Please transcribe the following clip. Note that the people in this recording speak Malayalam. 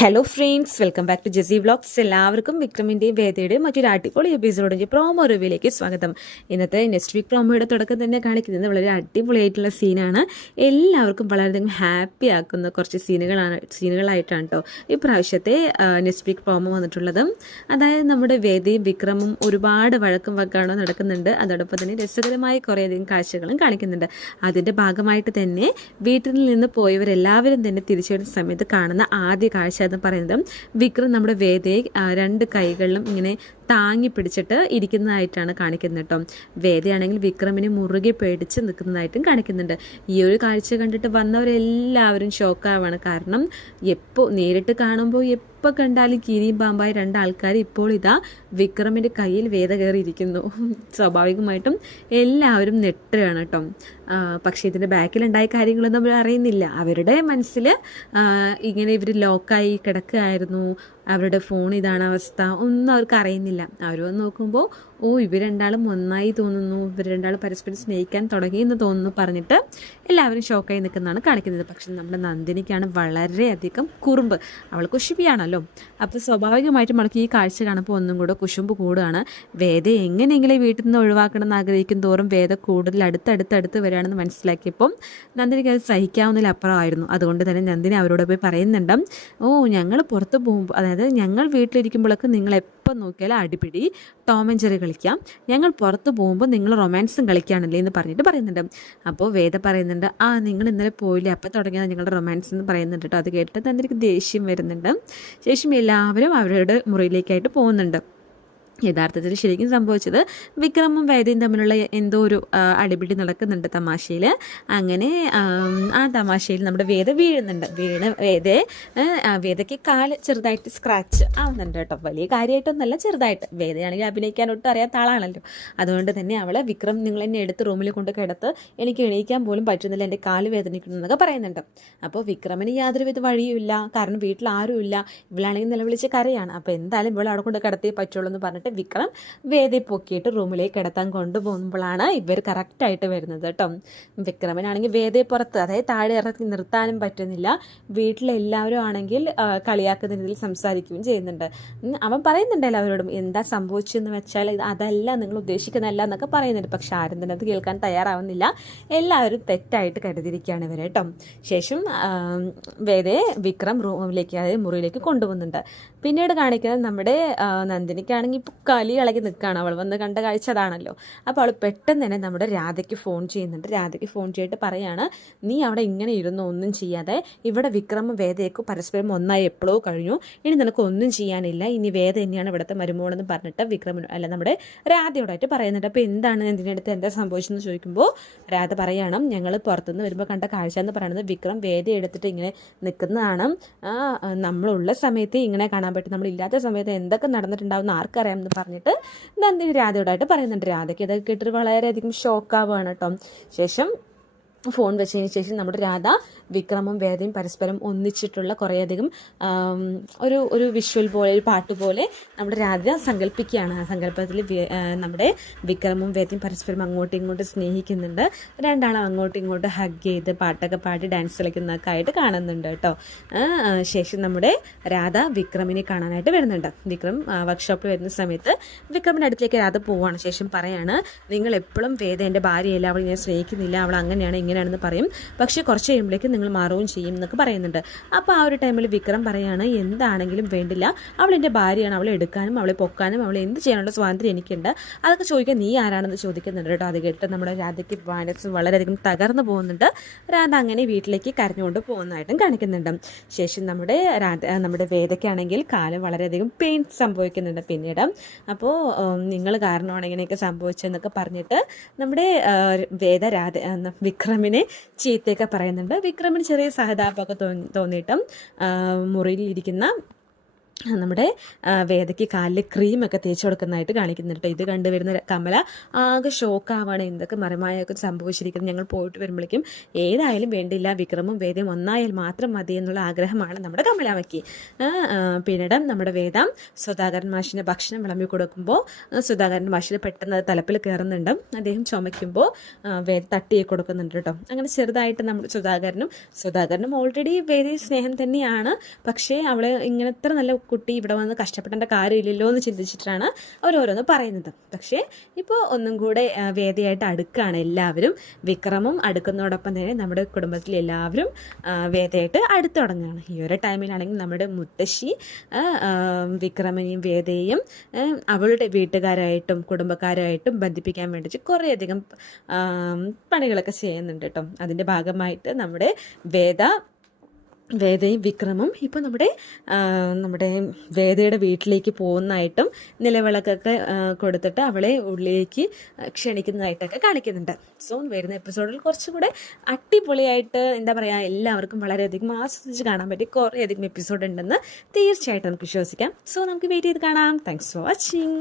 Hello friends, welcome back to JC vlogs. എല്ലാവർക്കും വിക്രമിൻ്റെയും വേദയുടെയും മറ്റൊരു അടിപൊളി എപ്പിസോഡിൻ്റെ പ്രോമോ റിവ്യൂയിലേക്ക് സ്വാഗതം. ഇന്നത്തെ നെക്സ്റ്റ് വീക്ക് പ്രോമോയുടെ തുടക്കം തന്നെ കാണിക്കുന്നത് വളരെ അടിപൊളിയായിട്ടുള്ള സീനാണ്. എല്ലാവർക്കും വളരെയധികം ഹാപ്പി ആക്കുന്ന കുറച്ച് സീനുകളായിട്ടാണ് കേട്ടോ ഈ പ്രാവശ്യത്തെ നെക്സ്റ്റ് വീക്ക് പ്രോമോ വന്നിട്ടുള്ളത്. അതായത് നമ്മുടെ വേദയും വിക്രമും ഒരുപാട് വഴക്കും വക്കാണോ നടക്കുന്നുണ്ട്. അതോടൊപ്പം തന്നെ രസകരമായ കുറേയധികം കാഴ്ചകളും കാണിക്കുന്നുണ്ട്. അതിൻ്റെ ഭാഗമായിട്ട് തന്നെ വീട്ടിൽ നിന്ന് പോയവരെല്ലാവരും തന്നെ തിരിച്ചു വരുന്ന സമയത്ത് കാണുന്ന ആദ്യ കാഴ്ച എന്ന് പറയുന്നത് വിക്രം നമ്മുടെ വേദയെ രണ്ട് കൈകളിലും ഇങ്ങനെ താങ്ങി പിടിച്ചിട്ട് ഇരിക്കുന്നതായിട്ടാണ് കാണിക്കുന്നത് കേട്ടോ. വേദയാണെങ്കിൽ വിക്രമിനെ മുറുകെ പേടിച്ച് നിൽക്കുന്നതായിട്ടും കാണിക്കുന്നുണ്ട്. ഈ ഒരു കാഴ്ച കണ്ടിട്ട് വന്നവരെല്ലാവരും ഷോക്കാവാണ്. കാരണം നേരിട്ട് കാണുമ്പോൾ എപ്പോൾ കണ്ടാലും കീരിയും പാമ്പായ രണ്ടാൾക്കാർ ഇപ്പോൾ ഇതാ വിക്രമിൻ്റെ കയ്യിൽ വേദ കയറിയിരിക്കുന്നു. സ്വാഭാവികമായിട്ടും എല്ലാവരും നെട്ടുകയാണ് കേട്ടോ. പക്ഷേ ഇതിൻ്റെ ബാക്കിലുണ്ടായ കാര്യങ്ങളൊന്നും അവർ അറിയുന്നില്ല. അവരുടെ മനസ്സിൽ ഇങ്ങനെ ഇവർ ലോക്കായി കിടക്കുകയായിരുന്നു. അവരുടെ ഫോൺ ഇതാണ് അവസ്ഥ, ഒന്നും അവർക്ക് അറിയുന്നില്ല. അവർ വന്ന് നോക്കുമ്പോൾ ഇവർ രണ്ടാളും ഒന്നായി തോന്നുന്നു, ഇവർ രണ്ടാളും പരസ്പരം സ്നേഹിക്കാൻ തുടങ്ങിയെന്ന് തോന്നുന്നു പറഞ്ഞിട്ട് എല്ലാവരും ഷോക്കായി നിൽക്കുന്നതാണ് കാണിക്കുന്നത്. പക്ഷെ നമ്മുടെ നന്ദിനിക്കാണ് വളരെയധികം കുറുമ്പ്. അവൾ കുശുമ്പിയാണല്ലോ. അപ്പോൾ സ്വാഭാവികമായിട്ടും അവൾക്ക് ഈ കാഴ്ച കാണുമ്പോൾ ഒന്നും കൂടെ കുശുമ്പ് കൂടുകയാണ്. വേദ എങ്ങനെയെങ്കിലും വീട്ടിൽ നിന്ന് ഒഴിവാക്കണം എന്ന് ആഗ്രഹിക്കും തോറും വേദ കൂടുതൽ അടുത്തടുത്ത് വരികയാണെന്ന് മനസ്സിലാക്കിയപ്പം നന്ദിനിക്ക് അത് സഹിക്കാവുന്നതിലപ്പുറമായിരുന്നു. അതുകൊണ്ട് തന്നെ നന്ദിനി അവരോട് പോയി പറയുന്നുണ്ട്, ഞങ്ങൾ പുറത്ത് പോകുമ്പോൾ, അതായത് ഞങ്ങൾ വീട്ടിലിരിക്കുമ്പോഴൊക്കെ നിങ്ങൾ എപ്പോൾ നോക്കിയാലും അടിപിടി ടോം ആൻഡ് ജെറി കളിക്കാം, ഞങ്ങൾ പുറത്ത് പോകുമ്പോൾ നിങ്ങൾ റൊമാൻസും കളിക്കുകയാണല്ലേ എന്ന് പറഞ്ഞിട്ട് പറയുന്നുണ്ട്. അപ്പോൾ വേദ പറയുന്നുണ്ട്, നിങ്ങൾ ഇന്നലെ പോയില്ലേ, അപ്പോൾ തുടങ്ങിയത് നിങ്ങളുടെ റൊമാൻസ് എന്ന് പറയുന്നുണ്ട് കേട്ടോ. അത് കേട്ടിട്ട് നന്ദിനിക്ക് ദേഷ്യം വരുന്നുണ്ട്. ശേഷം എല്ലാവരും അവരുടെ മുറിയിലേക്കായിട്ട് പോകുന്നുണ്ട്. യഥാർത്ഥത്തിൽ ശരിക്കും സംഭവിച്ചത് വിക്രമും വേദയും തമ്മിലുള്ള എന്തോ ഒരു അടിപിടി നടക്കുന്നുണ്ട് തമാശയിൽ. അങ്ങനെ ആ തമാശയിൽ നമ്മുടെ വേദ വീഴുന്നുണ്ട്. വേദയ്ക്ക് കാല് ചെറുതായിട്ട് സ്ക്രാച്ച് ആവുന്നുണ്ട് കേട്ടോ. വലിയ കാര്യമായിട്ടൊന്നല്ല, ചെറുതായിട്ട്. വേദയാണെങ്കിൽ അഭിനയിക്കാൻ ഒട്ടും അറിയാത്ത ആളാണല്ലോ. അതുകൊണ്ട് തന്നെ അവൾ വിക്രം നിങ്ങൾ എന്നെ എടുത്ത് റൂമിൽ കൊണ്ട് കിടത്ത്, എനിക്ക് എണീക്കാൻ പോലും പറ്റുന്നില്ല, എൻ്റെ കാല് വേദനിക്കുന്നു എന്നൊക്കെ പറയുന്നുണ്ട്. അപ്പോൾ വിക്രമിന് യാതൊരുവിധ വഴിയുമില്ല. കാരണം വീട്ടിൽ ആരുമില്ല. ഇവളാണെങ്കിൽ നിലവിളിച്ച് കരയാണ്. അപ്പോൾ എന്തായാലും ഇവൾ അവിടെ കൊണ്ട് കിടത്തിയേ പറ്റുള്ളൂ എന്ന് പറഞ്ഞിട്ട് വിക്രം വേദയെ പൊക്കിയിട്ട് റൂമിലേക്ക് കിടത്താൻ കൊണ്ടുപോകുമ്പോഴാണ് ഇവർ കറക്റ്റായിട്ട് വരുന്നത് കേട്ടോ. വിക്രമനാണെങ്കിൽ വേദയെ പുറത്ത്, അതായത് താഴെ ഇറക്കി നിർത്താനും പറ്റുന്നില്ല. വീട്ടിലെല്ലാവരും ആണെങ്കിൽ കളിയാക്കുന്ന രീതിയിൽ സംസാരിക്കുകയും ചെയ്യുന്നുണ്ട്. അവൻ പറയുന്നുണ്ടല്ലോ അവരോടും, എന്താ സംഭവിച്ചെന്ന് വെച്ചാൽ അതല്ല നിങ്ങൾ ഉദ്ദേശിക്കുന്നതല്ല എന്നൊക്കെ പറയുന്നുണ്ട്. പക്ഷെ ആരും തന്നെ അത് കേൾക്കാൻ തയ്യാറാവുന്നില്ല. എല്ലാവരും തെറ്റായിട്ട് കരുതിയിരിക്കുകയാണ് ഇവരെ കേട്ടോ. ശേഷം വേദയെ വിക്രം റൂമിലേക്ക്, അതായത് മുറിയിലേക്ക് കൊണ്ടുപോകുന്നുണ്ട്. പിന്നീട് കാണിക്കുന്നത് നമ്മുടെ നന്ദിനിക്കാണെങ്കിൽ ഇപ്പോൾ കലി ഇളകി നിൽക്കുകയാണ്. അവൾ വന്ന് കണ്ട കാഴ്ച അതാണല്ലോ. അപ്പോൾ അവൾ പെട്ടെന്ന് തന്നെ നമ്മുടെ രാധയ്ക്ക് ഫോൺ ചെയ്യുന്നുണ്ട്. രാധയ്ക്ക് ഫോൺ ചെയ്തിട്ട് പറയാണ്, നീ അവിടെ ഇങ്ങനെ ഇരുന്നു ഒന്നും ചെയ്യാതെ, ഇവിടെ വിക്രമ വേദയൊക്കെ പരസ്പരം ഒന്നായി എപ്പോഴോ കഴിഞ്ഞു, ഇനി നിനക്ക് ഒന്നും ചെയ്യാനില്ല, ഇനി വേദ തന്നെയാണ് ഇവിടുത്തെ മരുമോളെന്ന് പറഞ്ഞിട്ട് നമ്മുടെ രാധയോടായിട്ട് പറയുന്നുണ്ട്. അപ്പോൾ എന്താണ് ഇതിനടുത്ത് എന്താ സംഭവിച്ചെന്ന് ചോദിക്കുമ്പോൾ രാധ പറയണം, ഞങ്ങൾ പുറത്തുനിന്ന് വരുമ്പോൾ കണ്ട കാഴ്ച എന്ന് പറയുന്നത് വിക്രം വേദ എടുത്തിട്ട് ഇങ്ങനെ നിൽക്കുന്നതാണ്. നമ്മളുള്ള സമയത്ത് ഇങ്ങനെ കാണാൻ പറ്റും, നമ്മളില്ലാത്ത സമയത്ത് എന്തൊക്കെ നടന്നിട്ടുണ്ടാവുന്ന ആർക്കറിയാം എന്ന് പറഞ്ഞിട്ട് നന്ദിനി രാധയോടായിട്ട് പറയുന്നുണ്ട്. രാധയ്ക്ക് ഇതൊക്കെ കേട്ടിട്ട് വളരെയധികം ഷോക്കാവുകയാണ് കേട്ടോ. ശേഷം ഫോൺ വെച്ചതിന് ശേഷം നമ്മുടെ രാധ വിക്രമും വേദയും പരസ്പരം ഒന്നിച്ചിട്ടുള്ള കുറേയധികം ഒരു വിഷ്വൽ പോലെ, ഒരു പാട്ട് പോലെ നമ്മുടെ രാധ സങ്കല്പിക്കുകയാണ്. ആ സങ്കല്പത്തിൽ നമ്മുടെ വിക്രമും വേദയും പരസ്പരം അങ്ങോട്ടും ഇങ്ങോട്ടും സ്നേഹിക്കുന്നുണ്ട്. രണ്ടാളും അങ്ങോട്ടും ഇങ്ങോട്ടും ഹഗ് ചെയ്ത് പാട്ടൊക്കെ പാടി ഡാൻസ് കളിക്കുന്നതൊക്കെ ആയിട്ട് കാണുന്നുണ്ട് കേട്ടോ. ശേഷം നമ്മുടെ രാധ വിക്രമിനെ കാണാനായിട്ട് വരുന്നുണ്ട്. വിക്രം വർക്ക്ഷോപ്പിൽ വരുന്ന സമയത്ത് വിക്രമിൻ്റെ അടുത്തേക്ക് രാധ പോവുകയാണ്. ശേഷം പറയാണ്, നിങ്ങൾ എപ്പോഴും വേദ എൻ്റെ ഭാര്യയല്ല, അവൾ ഞാൻ സ്നേഹിക്കുന്നില്ല, അവൾ അങ്ങനെയാണ് ഇങ്ങനെയാണെന്ന് പറയും, പക്ഷേ കുറച്ച് കഴിയുമ്പോഴേക്കും നിങ്ങൾ മാറുകയും ചെയ്യും എന്നൊക്കെ പറയുന്നുണ്ട്. അപ്പോൾ ആ ഒരു ടൈമിൽ വിക്രം പറയാണ്, എന്താണെങ്കിലും വേണ്ടില്ല, അവൾ എൻ്റെ ഭാര്യയാണ്, അവളെ എടുക്കാനും അവളെ പൊക്കാനും അവളെ എന്ത് ചെയ്യാനുള്ള സ്വാതന്ത്ര്യം എനിക്കുണ്ട്, അതൊക്കെ ചോദിക്കാൻ നീ ആരാണെന്ന് ചോദിക്കുന്നുണ്ട് കേട്ടോ. അത് കേട്ട് നമ്മുടെ രാധയ്ക്ക് മനസ്സ് വളരെയധികം തകർന്നു പോകുന്നുണ്ട്. രാധ അങ്ങനെ വീട്ടിലേക്ക് കരഞ്ഞുകൊണ്ട് പോകുന്നതായിട്ടും കാണിക്കുന്നുണ്ട്. ശേഷം നമ്മുടെ വേദയ്ക്കാണെങ്കിൽ കാലം വളരെയധികം പെയിൻ സംഭവിക്കുന്നുണ്ട് പിന്നീട്. അപ്പോൾ നിങ്ങൾ കാരണമാണ് ഇങ്ങനെയൊക്കെ സംഭവിച്ചതെന്നൊക്കെ പറഞ്ഞിട്ട് നമ്മുടെ വേദ വിക്രമിനെ ചീത്തയൊക്കെ പറയുന്നുണ്ട്. വിക്രമിന് ചെറിയ സഹതാപമൊക്കെ തോന്നിയിട്ടും മുറിയിലിരിക്കുന്ന നമ്മുടെ വേദയ്ക്ക് കാലിൽ ക്രീമൊക്കെ തേച്ച് കൊടുക്കുന്നതായിട്ട് കാണിക്കുന്നുണ്ട്. ഇത് കണ്ടുവരുന്ന കമല ആകെ ഷോക്കാവാണ്. എന്തൊക്കെ മറിമായൊക്കെ സംഭവിച്ചിരിക്കുന്നത്. ഞങ്ങൾ പോയിട്ട് വരുമ്പോഴേക്കും ഏതായാലും വേണ്ടില്ല, വിക്രമും വേദയും ഒന്നായാൽ മാത്രം മതി എന്നുള്ള ആഗ്രഹമാണ് നമ്മുടെ കമലാമ്മയ്ക്ക്. പിന്നീട് നമ്മുടെ വേദ സുധാകരൻ മാഷിന് ഭക്ഷണം വിളമ്പി കൊടുക്കുമ്പോൾ സുധാകരൻ മാഷിന് പെട്ടെന്ന് തലപ്പിൽ കയറുന്നുണ്ട്. അദ്ദേഹം ചുമയ്ക്കുമ്പോൾ വേദ തട്ടി കൊടുക്കുന്നുണ്ട് കേട്ടോ. അങ്ങനെ ചെറുതായിട്ട് നമ്മൾ സുധാകരനും ഓൾറെഡി വേദ സ്നേഹം തന്നെയാണ്. പക്ഷേ അവൾ ഇങ്ങനത്തെ നല്ല കുട്ടി ഇവിടെ വന്ന് കഷ്ടപ്പെടേണ്ട കാര്യമില്ലല്ലോ എന്ന് ചിന്തിച്ചിട്ടാണ് അവരോരോന്ന് പറയുന്നത്. പക്ഷേ ഇപ്പോൾ ഒന്നും കൂടെ വേദയായിട്ട് അടുക്കുകയാണ് എല്ലാവരും. വിക്രമും അടുക്കുന്നതോടൊപ്പം തന്നെ നമ്മുടെ കുടുംബത്തിലെ എല്ലാവരും വേദയായിട്ട് അടുത്തു തുടങ്ങുകയാണ്. ഈ ഒരു ടൈമിലാണെങ്കിൽ നമ്മുടെ മുത്തശ്ശി വിക്രമിനെയും വേദയെയും അവളുടെ വീട്ടുകാരായിട്ടും കുടുംബക്കാരായിട്ടും ബന്ധിപ്പിക്കാൻ വേണ്ടിയിട്ട് കുറേയധികം പണികളൊക്കെ ചെയ്യുന്നുണ്ട് കേട്ടോ. അതിൻ്റെ ഭാഗമായിട്ട് നമ്മുടെ വേദയും വിക്രമും ഇപ്പോൾ നമ്മുടെ വേദയുടെ വീട്ടിലേക്ക് പോകുന്നതായിട്ടും നിലവിളക്കൊക്കെ കൊടുത്തിട്ട് അവളെ ഉള്ളിലേക്ക് ക്ഷണിക്കുന്നതായിട്ടൊക്കെ കാണിക്കുന്നുണ്ട്. സോ വരുന്ന എപ്പിസോഡിൽ കുറച്ചുകൂടെ അടിപൊളിയായിട്ട് എന്താ പറയുക, എല്ലാവർക്കും വളരെയധികം ആസ്വദിച്ച് കാണാൻ പറ്റി കുറേയധികം എപ്പിസോഡ് ഉണ്ടെന്ന് തീർച്ചയായിട്ടും നമുക്ക് വിശ്വസിക്കാം. സോ നമുക്ക് വെയിറ്റ് ചെയ്ത് കാണാം. Thanks for watching.